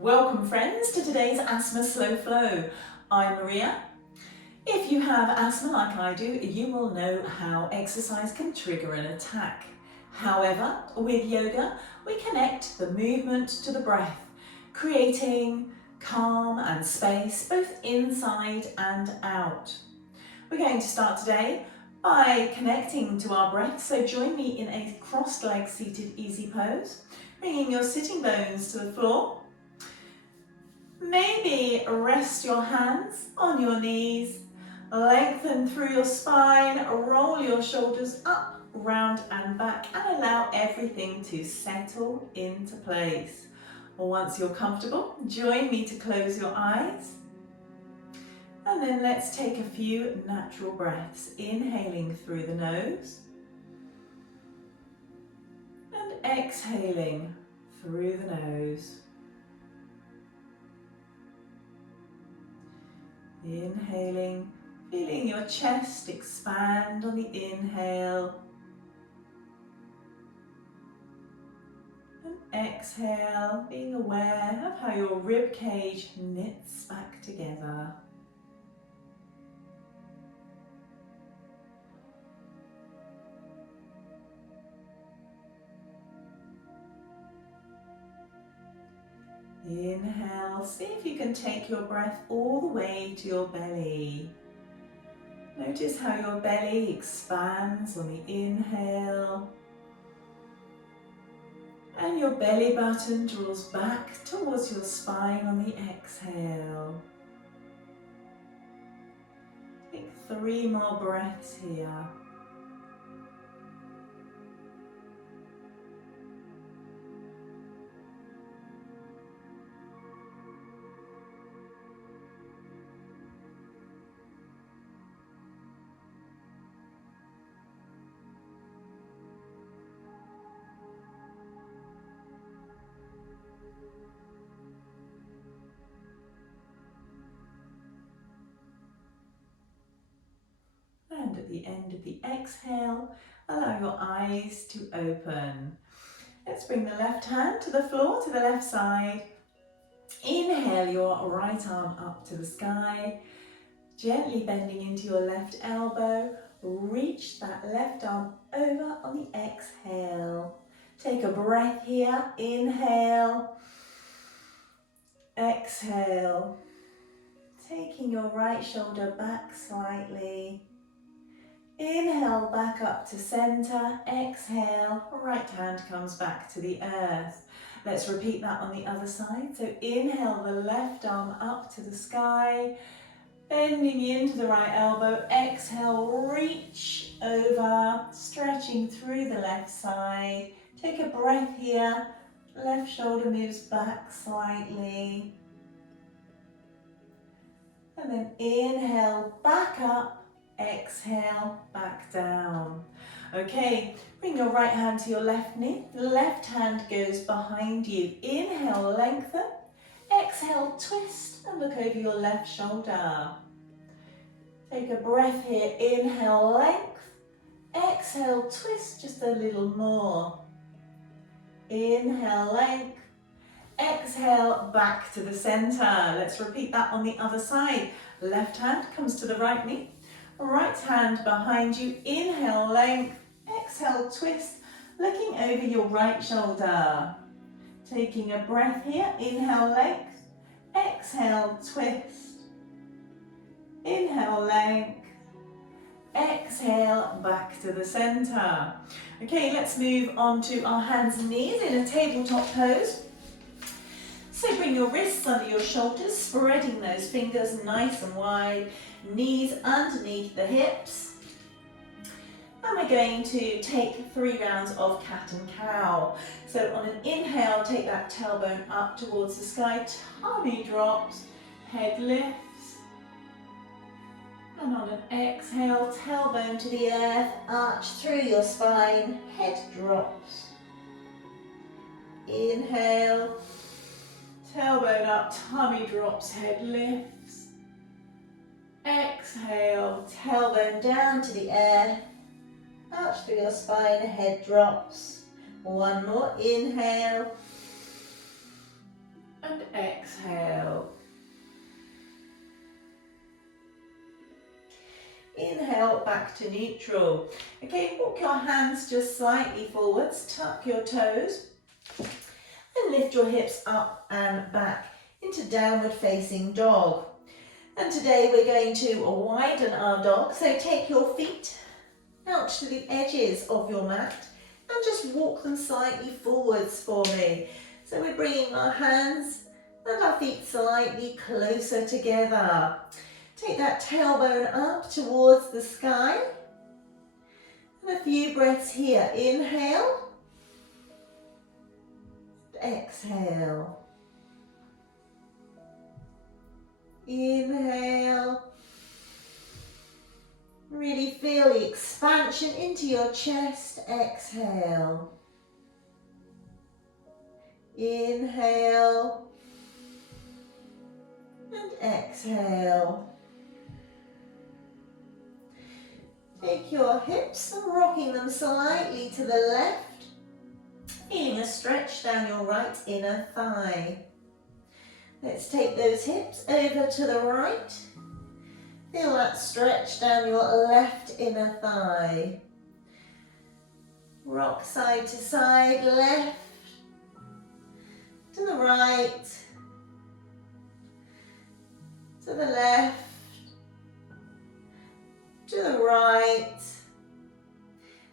Welcome friends to today's Asthma Slow Flow. I'm Maria. If you have asthma like I do, you will know how exercise can trigger an attack. However, with yoga, we connect the movement to the breath, creating calm and space both inside and out. We're going to start today by connecting to our breath, so join me in a crossed leg seated easy pose, bringing your sitting bones to the floor. Maybe rest your hands on your knees, lengthen through your spine, roll your shoulders up, round and back, and allow everything to settle into place. Once you're comfortable, join me to close your eyes. And then let's take a few natural breaths, inhaling through the nose and exhaling through the nose. Inhaling, feeling your chest expand on the inhale. And exhale, being aware of how your rib cage knits back together. Inhale, see if you can take your breath all the way to your belly. Notice how your belly expands on the inhale and your belly button draws back towards your spine on the exhale. Take 3 more breaths here. And at the end of the exhale, allow your eyes to open. Let's bring the left hand to the floor, to the left side. Inhale your right arm up to the sky, gently bending into your left elbow. Reach that left arm over on the exhale. Take a breath here. Inhale, exhale. Taking your right shoulder back slightly. Inhale back up to center, exhale, right hand comes back to the earth. Let's repeat that on the other side. So inhale the left arm up to the sky, bending into the right elbow, exhale, reach over, stretching through the left side. Take a breath here, left shoulder moves back slightly. And then inhale, back up. Exhale, back down. Okay, bring your right hand to your left knee. The left hand goes behind you. Inhale, lengthen. Exhale, twist and look over your left shoulder. Take a breath here. Inhale, length. Exhale, twist just a little more. Inhale, length. Exhale, back to the center. Let's repeat that on the other side. Left hand comes to the right knee. Right hand behind you, inhale length, exhale twist, looking over your right shoulder. Taking a breath here, inhale length, exhale twist. Inhale length, exhale back to the center. Okay, let's move on to our hands and knees in a tabletop pose. So bring your wrists under your shoulders, spreading those fingers nice and wide, knees underneath the hips. And we're going to take 3 rounds of cat and cow. So on an inhale, take that tailbone up towards the sky, tummy drops, head lifts. And on an exhale, tailbone to the earth, arch through your spine, head drops. Inhale. Tailbone up, tummy drops, head lifts. Exhale, tailbone down to the earth. Arch through your spine, head drops. One more, inhale. and exhale. Inhale, back to neutral. Okay, walk your hands just slightly forwards, tuck your toes, and lift your hips up and back into downward facing dog. And today we're going to widen our dog, so take your feet out to the edges of your mat and just walk them slightly forwards for me. So we're bringing our hands and our feet slightly closer together. Take that tailbone up towards the sky. And a few breaths here. Inhale. Exhale. Inhale. Really feel the expansion into your chest. Exhale. Inhale. And exhale. Take your hips and rocking them slightly to the left, feeling a stretch down your right inner thigh. Let's take those hips over to the right. Feel that stretch down your left inner thigh. Rock side to side, left to the right, to the left, to the right,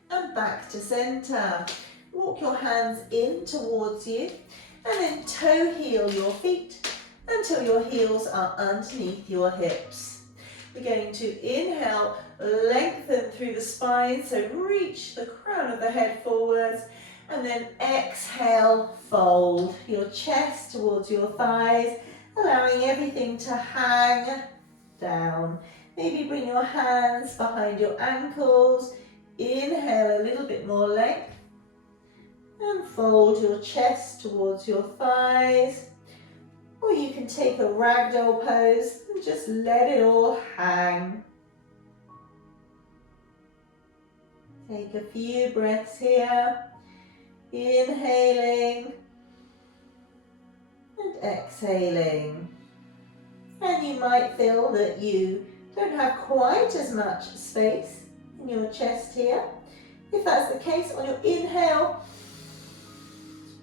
and back to centre. Walk your hands in towards you and then toe heel your feet until your heels are underneath your hips. We're going to inhale, lengthen through the spine, so reach the crown of the head forwards, and then exhale, fold your chest towards your thighs, allowing everything to hang down. Maybe bring your hands behind your ankles, inhale a little bit more length, and fold your chest towards your thighs. Or you can take a ragdoll pose and just let it all hang. Take a few breaths here, inhaling and exhaling. And you might feel that you don't have quite as much space in your chest here. If that's the case, on your inhale,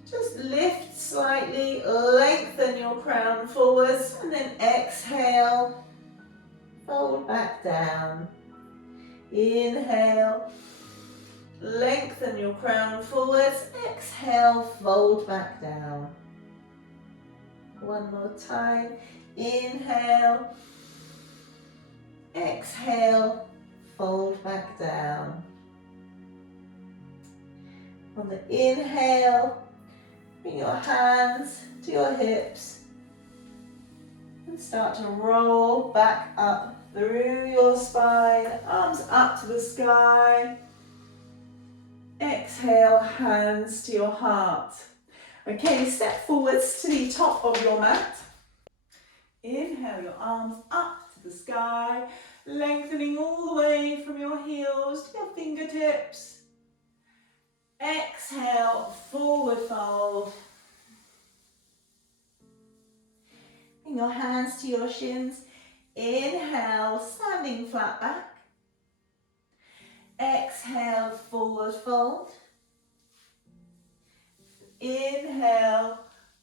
just lift slightly, lengthen your crown forwards, and then exhale, fold back down. Inhale, lengthen your crown forwards, exhale, fold back down. One more time, inhale, exhale, fold back down. On the inhale, bring your hands to your hips and start to roll back up through your spine, arms up to the sky. Exhale, hands to your heart. Okay, step forwards to the top of your mat. Inhale, your arms up to the sky, lengthening all the way from your heels to your fingertips. Exhale, forward fold. Bring your hands to your shins. Inhale, standing flat back. Exhale, forward fold. Inhale,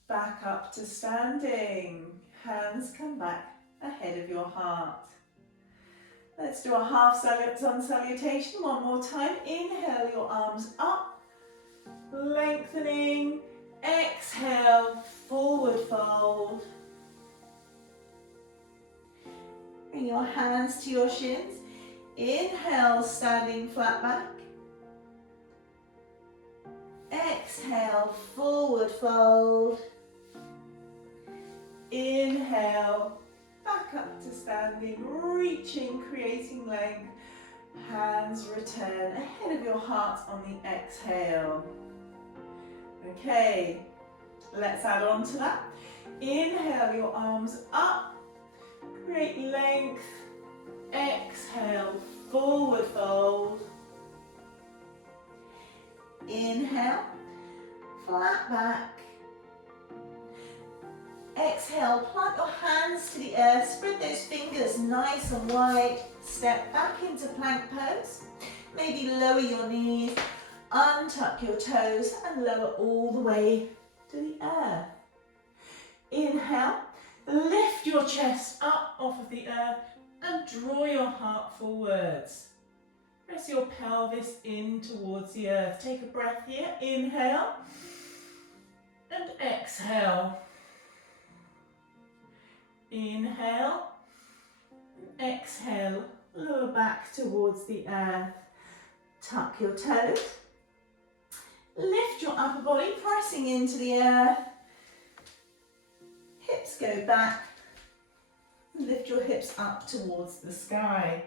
back up to standing. Hands come back ahead of your heart. Let's do a half sun salutation one more time. Inhale, your arms up, lengthening. Exhale, forward fold. Bring your hands to your shins. Inhale, standing flat back. Exhale, forward fold. Inhale, back up to standing, reaching, creating length. Hands return ahead of your heart on the exhale. Okay, let's add on to that. Inhale, your arms up, create length. Exhale, forward fold. Inhale, flat back. exhale, plant your hands to the earth, spread those fingers nice and wide, step back into plank pose. Maybe lower your knees, untuck your toes and lower all the way to the earth. Inhale, lift your chest up off of the earth and draw your heart forwards. Press your pelvis in towards the earth. Take a breath here. Inhale and exhale. Inhale and exhale. Lower back towards the earth. Tuck your toes. Lift your upper body, pressing into the earth. Hips go back. Lift your hips up towards the sky.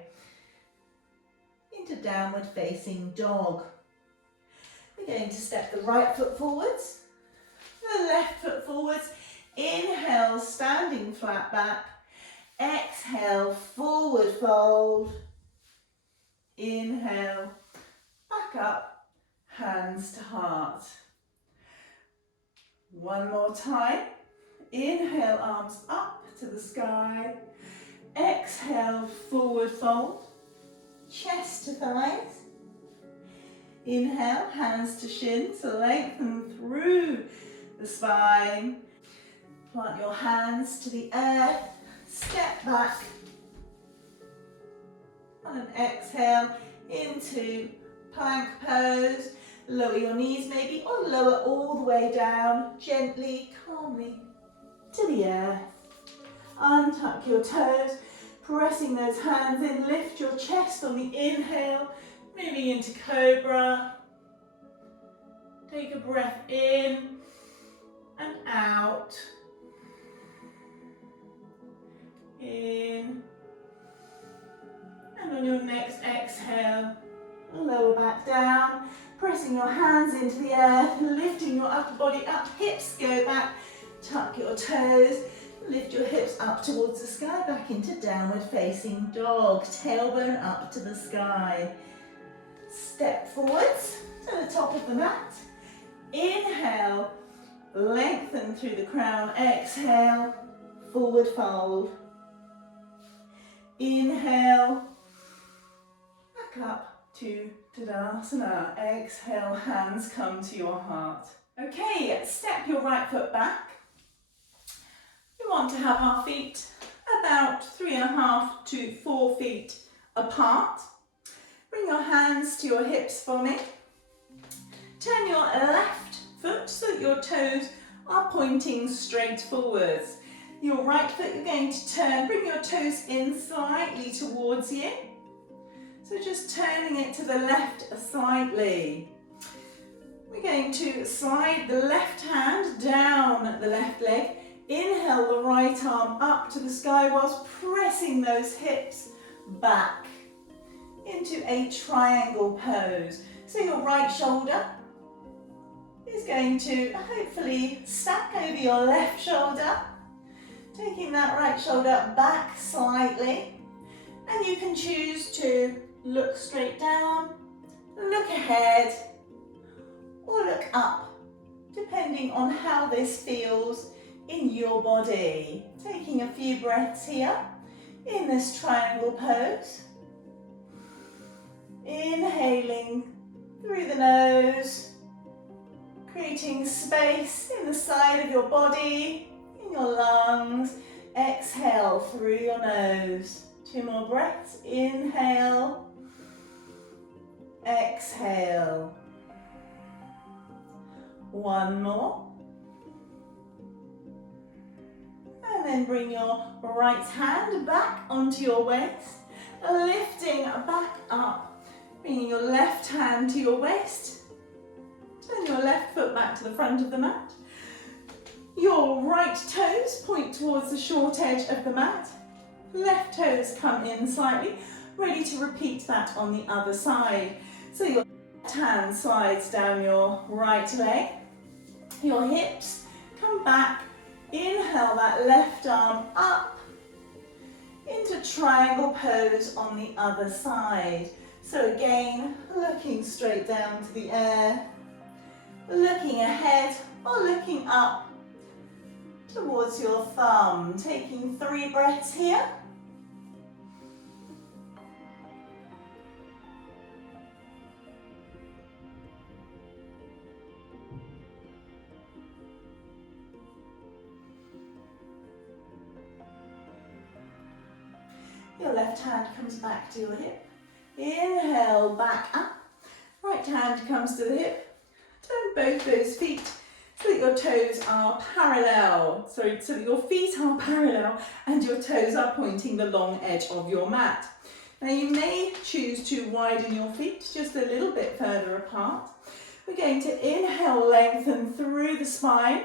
Into downward facing dog. We're going to step the right foot forwards, the left foot forwards. Inhale, standing flat back. Exhale, forward fold. Inhale, back up, hands to heart. One more time. Inhale, arms up to the sky. Exhale, forward fold. Chest to thighs. Inhale, hands to shins, lengthen through the spine. Plant your hands to the earth, step back. On an exhale, into plank pose. Lower your knees maybe, or lower all the way down, gently, calmly to the earth. Untuck your toes. Pressing those hands in, lift your chest on the inhale, moving into cobra. Take a breath in and out. In. And on your next exhale, lower back down, pressing your hands into the earth, lifting your upper body up, hips go back, tuck your toes. Lift your hips up towards the sky, back into downward facing dog. Tailbone up to the sky. Step forwards to the top of the mat. Inhale, lengthen through the crown. Exhale, forward fold. Inhale, back up to Tadasana. Exhale, hands come to your heart. Okay, step your right foot back. We want to have our feet about 3.5 to 4 feet apart. Bring your hands to your hips for me. Turn your left foot so that your toes are pointing straight forwards. Your right foot you're going to turn, bring your toes in slightly towards you. So just turning it to the left slightly. We're going to slide the left hand down the left leg. Inhale the right arm up to the sky whilst pressing those hips back into a triangle pose. So your right shoulder is going to hopefully stack over your left shoulder, taking that right shoulder back slightly. And you can choose to look straight down, look ahead, or look up, depending on how this feels in your body. Taking a few breaths here in this triangle pose. Inhaling through the nose, creating space in the side of your body, in your lungs. Exhale through your nose. 2 more breaths. Inhale, exhale. 1 more. And then bring your right hand back onto your waist, lifting back up, bringing your left hand to your waist, turn your left foot back to the front of the mat. Your right toes point towards the short edge of the mat, left toes come in slightly, ready to repeat that on the other side. So your left hand slides down your right leg, your hips come back. Inhale that left arm up into triangle pose on the other side. So again, looking straight down to the earth, looking ahead or looking up, towards your thumb. Taking 3 breaths here. Your left hand comes back to your hip. Inhale, back up. Right hand comes to the hip. Turn both those feet so that your toes are parallel. Sorry, so that your feet are parallel and your toes are pointing the long edge of your mat. Now you may choose to widen your feet just a little bit further apart. We're going to inhale, lengthen through the spine,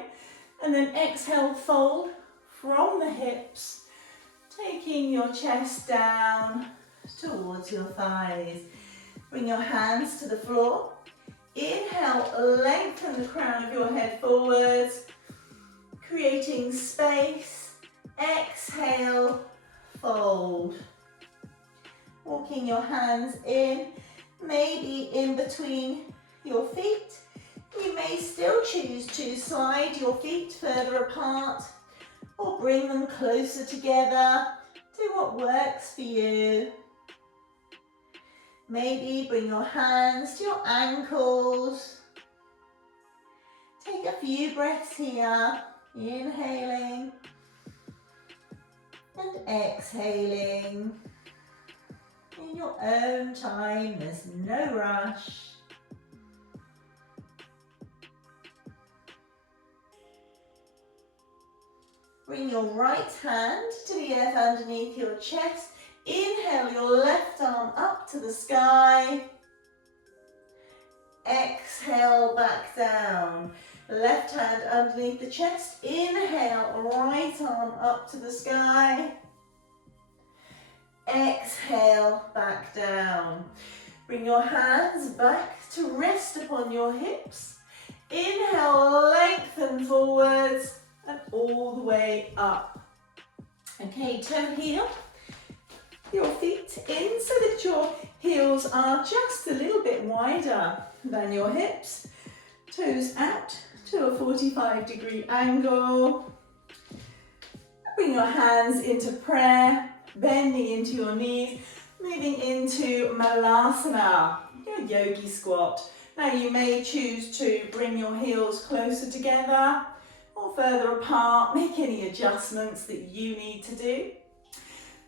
and then exhale, fold from the hips. Taking your chest down towards your thighs. Bring your hands to the floor. Inhale, lengthen the crown of your head forwards, creating space. Exhale, fold. Walking your hands in, maybe in between your feet. You may still choose to slide your feet further apart, or bring them closer together. Do what works for you. Maybe bring your hands to your ankles. Take a few breaths here. Inhaling and exhaling. In your own time, there's no rush. Bring your right hand to the earth underneath your chest. Inhale your left arm up to the sky. Exhale, back down. Left hand underneath the chest. Inhale, right arm up to the sky. Exhale, back down. Bring your hands back to rest upon your hips. Inhale, lengthen forwards. And all the way up. Okay, toe heel your feet in so that your heels are just a little bit wider than your hips. Toes out to a 45-degree angle. Bring your hands into prayer, bending into your knees, moving into Malasana, your yogi squat. Now you may choose to bring your heels closer together or further apart, make any adjustments that you need to do.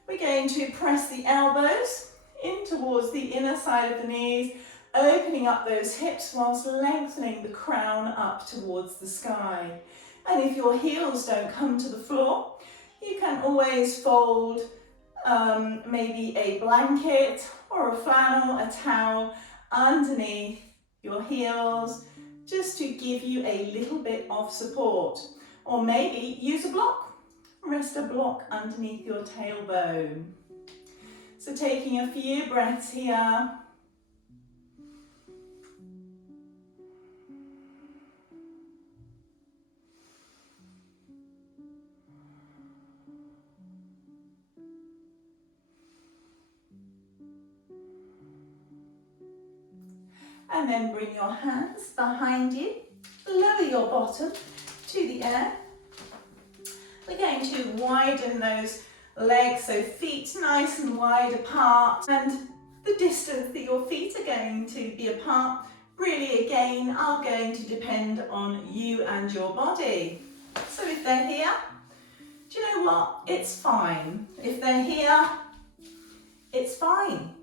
We're going to press the elbows in towards the inner side of the knees, opening up those hips whilst lengthening the crown up towards the sky. And if your heels don't come to the floor, you can always fold maybe a blanket or a flannel, a towel underneath your heels, just to give you a little bit of support. Or maybe use a block. Rest a block underneath your tailbone. So taking a few breaths here. And then bring your hands behind you. Lower your bottom to the air. We're going to widen those legs, so feet nice and wide apart. And the distance that your feet are going to be apart really again are going to depend on you and your body. So if they're here, do you know what? It's fine. If they're here, it's fine.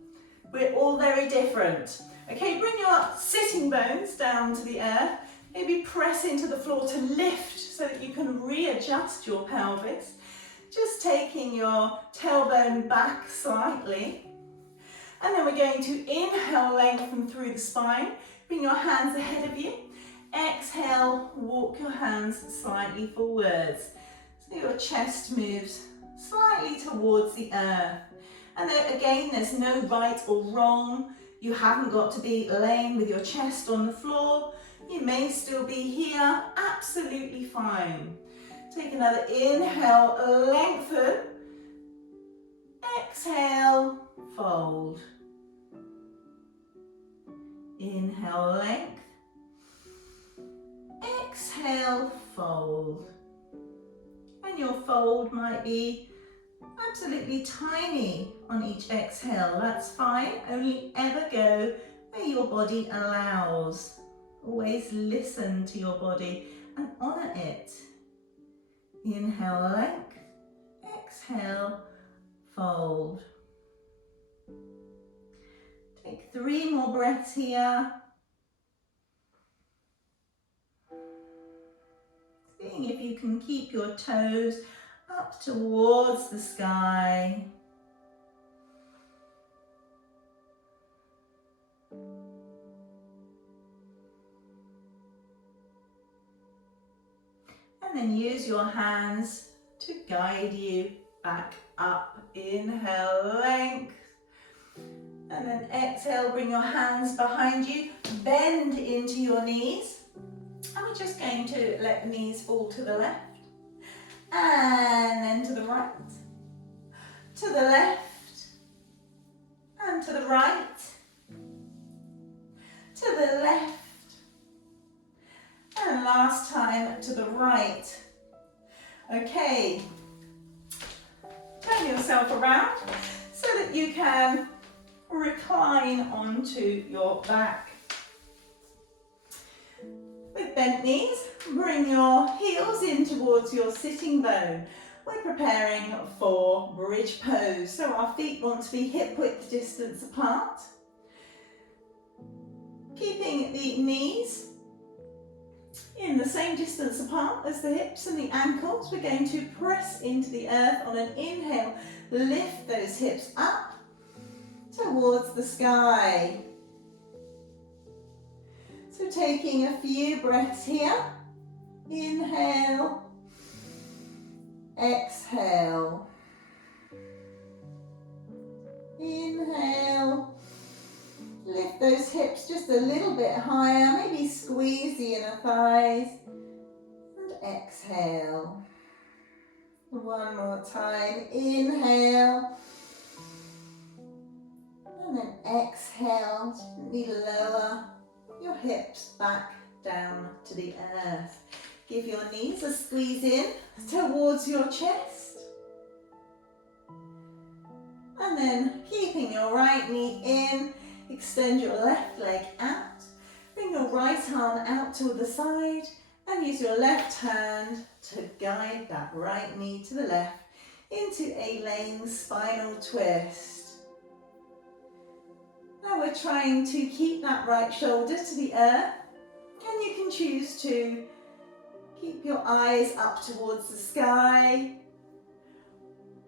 We're all very different. Okay, bring your sitting bones down to the earth. Maybe press into the floor to lift so that you can readjust your pelvis. Just taking your tailbone back slightly. And then we're going to inhale, lengthen through the spine. Bring your hands ahead of you. Exhale, walk your hands slightly forwards. So your chest moves slightly towards the earth. And then again, there's no right or wrong. You haven't got to be laying with your chest on the floor. You may still be here, absolutely fine. Take another inhale, lengthen. Exhale, fold. Inhale, length. Exhale, fold. fold might be absolutely tiny on each exhale. That's fine. Only ever go where your body allows. Always listen to your body and honour it. Inhale, length. Exhale, fold. Take 3 more breaths here. Seeing if you can keep your toes up towards the sky. And then use your hands to guide you back up. Inhale, length. And then exhale, bring your hands behind you, bend into your knees. And we're just going to let the knees fall to the left. And then to the right. To the left. And to the right. To the left. And last time to the right. Okay. Turn yourself around so that you can recline onto your back. With bent knees, bring your heels in towards your sitting bone. We're preparing for bridge pose, so our feet want to be hip width distance apart. Keeping the knees in the same distance apart as the hips and the ankles, we're going to press into the earth on an inhale. Lift those hips up towards the sky. So taking a few breaths here. Inhale, exhale. Inhale. Lift those hips just a little bit higher, maybe squeeze the inner thighs. And exhale. One more time. Inhale. And then exhale. Gently lower your hips back down to the earth. Give your knees a squeeze in towards your chest. And then keeping your right knee in, extend your left leg out. Bring your right arm out to the side and use your left hand to guide that right knee to the left into a lane spinal twist. Now we're trying to keep that right shoulder to the earth, and you can choose to keep your eyes up towards the sky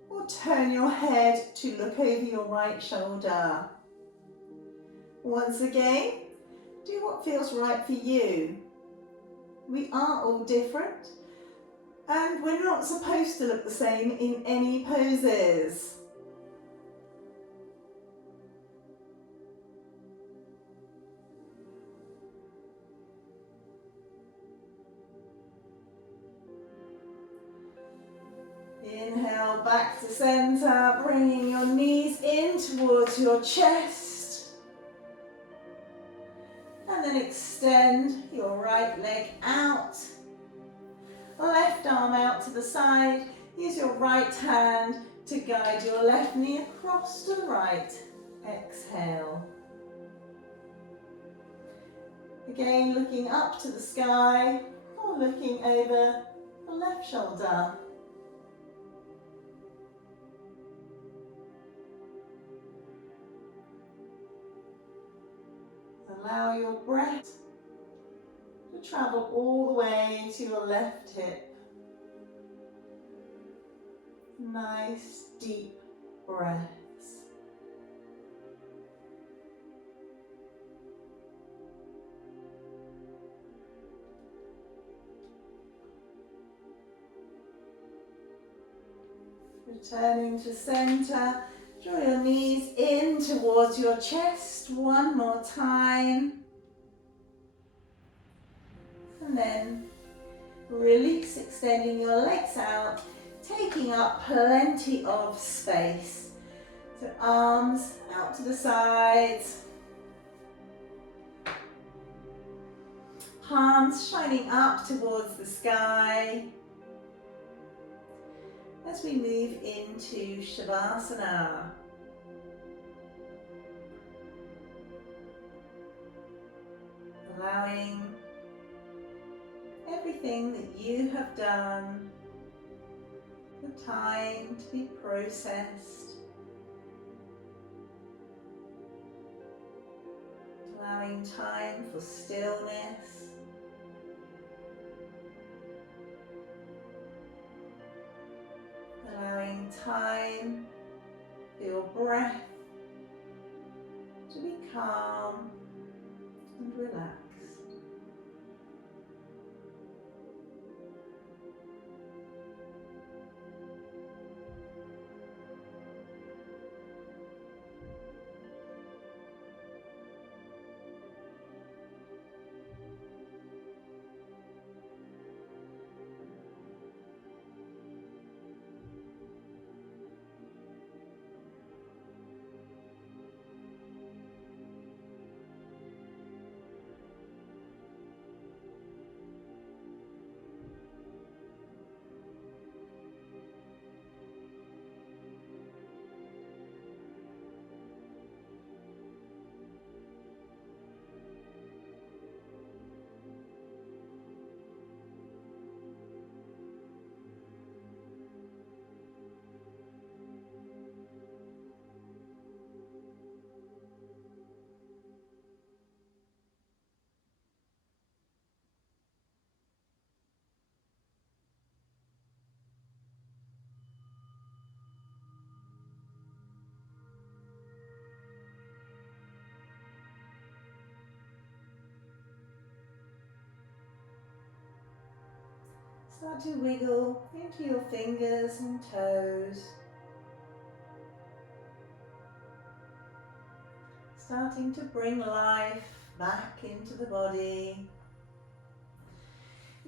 or turn your head to look over your right shoulder. Once again, do what feels right for you. We are all different, and we're not supposed to look the same in any poses. Inhale back to center, bringing your knees in towards your chest. And then extend your right leg out. Left arm out to the side. Use your right hand to guide your left knee across to the right. Exhale. Again, looking up to the sky or looking over the left shoulder. Allow your breath to travel all the way to your left hip. Nice deep breaths. Returning to center. Draw your knees in towards your chest one more time. And then release, extending your legs out, taking up plenty of space. So arms out to the sides. Palms shining up towards the sky. as we move into Shavasana. Allowing everything that you have done, the time to be processed. Allowing time for stillness. Allowing time for your breath to be calm and relaxed. Start to wiggle into your fingers and toes. Starting to bring life back into the body.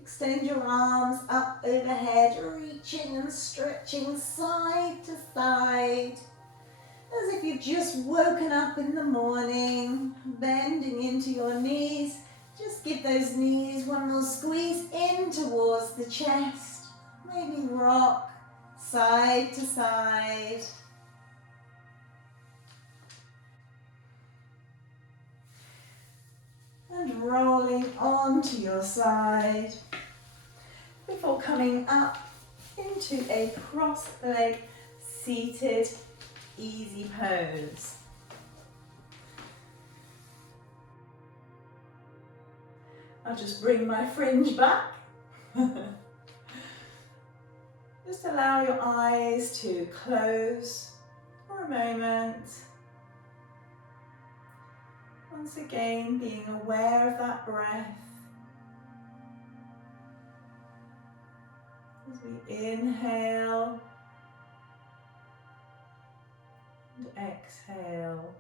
Extend your arms up overhead, reaching and stretching side to side. As if you've just woken up in the morning, bending into your knees. Just give those knees one more squeeze in towards the chest. Maybe rock side to side. And rolling onto your side before coming up into a cross-leg seated easy pose. I'll just bring my fringe back. Just allow your eyes to close for a moment. Once again, being aware of that breath. As we inhale and exhale.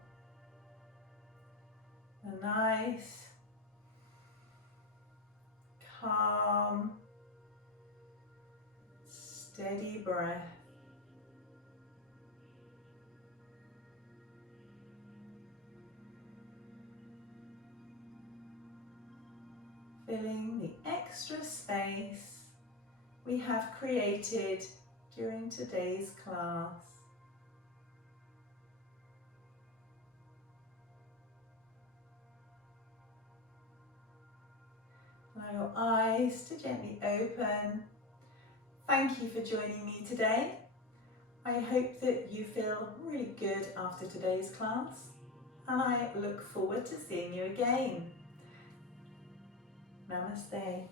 A nice, calm, steady breath. Filling the extra space we have created during today's class. Allow your eyes to gently open. Thank you for joining me today. I hope that you feel really good after today's class, and I look forward to seeing you again. Namaste.